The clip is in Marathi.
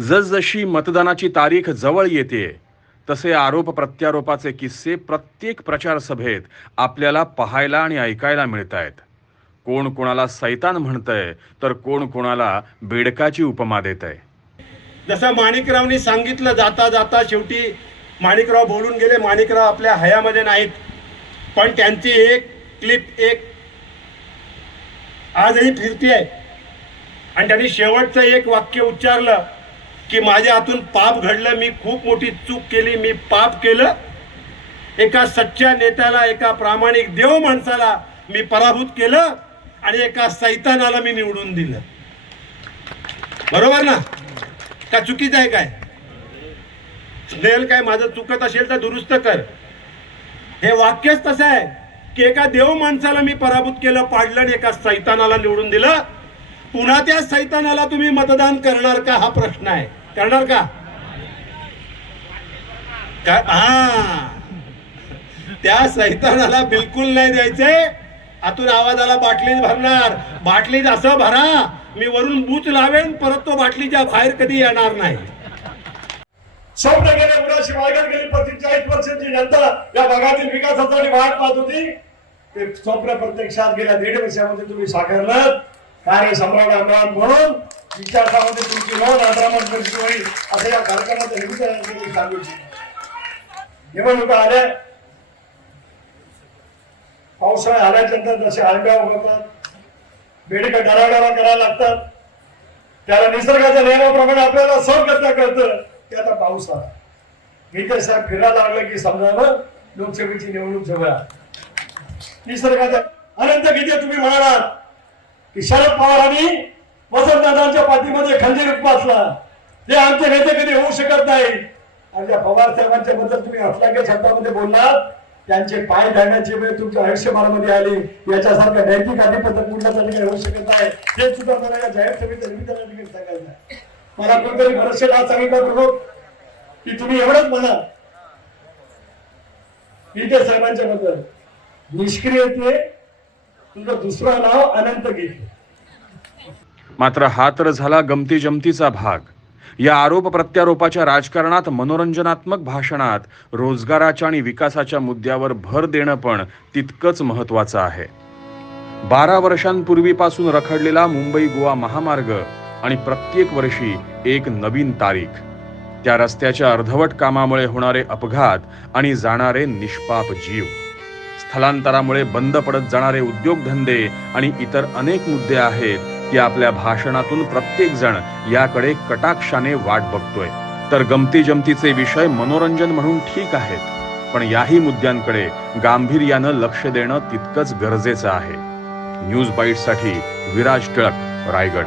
जसजशी मतदानाची तारीख जवळ येते तसे आरोप प्रत्यारोपाचे किस्से प्रत्येक प्रचार सभेत आपल्याला पाहायला आणि ऐकायला मिळत आहेत कोण कोणाला सैतान म्हणतंय तर कोण कोणाला बेडकाची उपमा देत आहे जसं माणिकरावनी सांगितलं जाता जाता शेवटी माणिकराव बोलून गेले माणिकराव आपल्या हयामध्ये नाहीत. पण त्यांची एक क्लिप एक आजही फिरती आहे आणि त्यांनी शेवटचं एक वाक्य उच्चारलं. की माझ्या हातून पाप घडलं मी खूप मोठी चूक केली मी पाप केलं. एका सच्च्या नेत्याला एका प्रामाणिक देव माणसाला मी पराभूत केलं आणि एका सैतानाला मी निवडून दिलं. बरोबर ना? का चुकीचं आहे काय? स्नेल काय माझं चुकत असेल तर दुरुस्त कर. हे वाक्यच तसं आहे की एका देव माणसाला मी पराभूत केलं पाडलं आणि एका सैतानाला निवडून दिलं. पुन्हा त्या सैतानाला तुम्ही मतदान करणार का? हा प्रश्न आहे. करणार का? हा. त्या सैतानाला बिलकुल नाही द्यायचे. आतून आवाजाला बाटलीच भरणार. बाटलीत असं भरा. मी वरून बूच लावेन परत तो बाटलीच्या बाहेर कधी येणार नाही. स्वप्न गेले मुलाशी मागत गेली पंचेचाळीस वर्षांची जनता या भागातील विकासासाठी वाट पाहत होती. ते स्वप्न प्रत्यक्षात गेल्या दीड वर्षामध्ये तुम्ही साकारलं. कार्य सम्राट अमरान म्हणून इतिहासामध्ये तुमची नोंद अमरान होईल असं या कार्यक्रमाचं निमित्ताने सांगू इच्छितो. निवडणुका आल्या. पावसाळा आल्याच्यानंतर जसे आंब्या उगवतात बेडका डराडरा करायला लागतात. त्याला निसर्गाच्या नियमाप्रमाणे आपल्याला सहन करता कळतं? की आता पाऊस आला. मी तर साहेब फिरायला लागलं की समजावं लोकसभेची निवडणूक जवळ निसर्गाच्या अनंत गीते तुम्ही म्हणालात की शरद पवारांनी वसंतदादांच्या पाठीमध्ये खंजीर उपवासला ते आमचे नेते कधी होऊ शकत नाही. आणि त्या पवार साहेबांच्या बद्दल तुम्ही असल्याच्या शब्दामध्ये बोललात. त्यांचे पाय धरण्याची वेळ तुमच्या आयुष्यभरामध्ये आली. याच्यासारखं नैतिक अधिपत्र कुठल्या ठिकाणी होऊ शकत नाही. हे सुद्धा मला या जाहीर सभेच्या निमित्ताने ठिकाणी सांगायचं मला कोणतरी बरेचसे आज सांगितलं प्रमुख की तुम्ही एवढंच म्हणा. गीते साहेबांच्या बद्दल. निष्क्रियते तुझं दुसरं नाव अनंत गीते मात्र हा तर झाला गमती जमतीचा भाग. या आरोप प्रत्यारोपाच्या राजकारणात मनोरंजनात्मक भाषणात रोजगाराच्या आणि विकासाच्या मुद्द्यावर भर देणं पण तितकंच महत्वाचं आहे. बारा वर्षांपूर्वीपासून रखडलेला मुंबई गोवा महामार्ग आणि प्रत्येक वर्षी एक नवीन तारीख. त्या रस्त्याच्या अर्धवट कामामुळे होणारे अपघात आणि जाणारे निष्पाप जीव. स्थलांतरामुळे बंद पडत जाणारे उद्योगधंदे आणि इतर अनेक मुद्दे आहेत की आपल्या भाषणातून प्रत्येक जण याकडे कटाक्षाने वाट बघतोय. तर गमती जमतीचे विषय मनोरंजन म्हणून ठीक आहेत पण याही मुद्द्यांकडे गांभीर्यानं लक्ष देणं तितकंच गरजेचं आहे. न्यूज बाईटसाठी विराज टिळक रायगड.